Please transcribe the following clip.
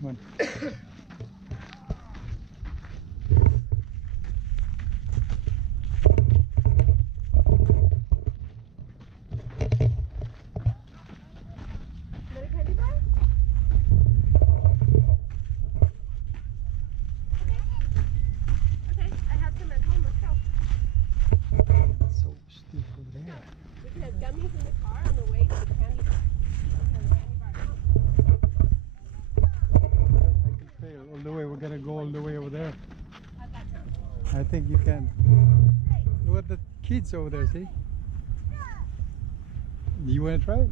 Come on. So steep over there. We can have gummies in the car on the way to the candy bar. Hiking trail all the way. We're gonna go all the way over there. How's that sound? I think you can. Look at the kids over there. See? Do you want to try it?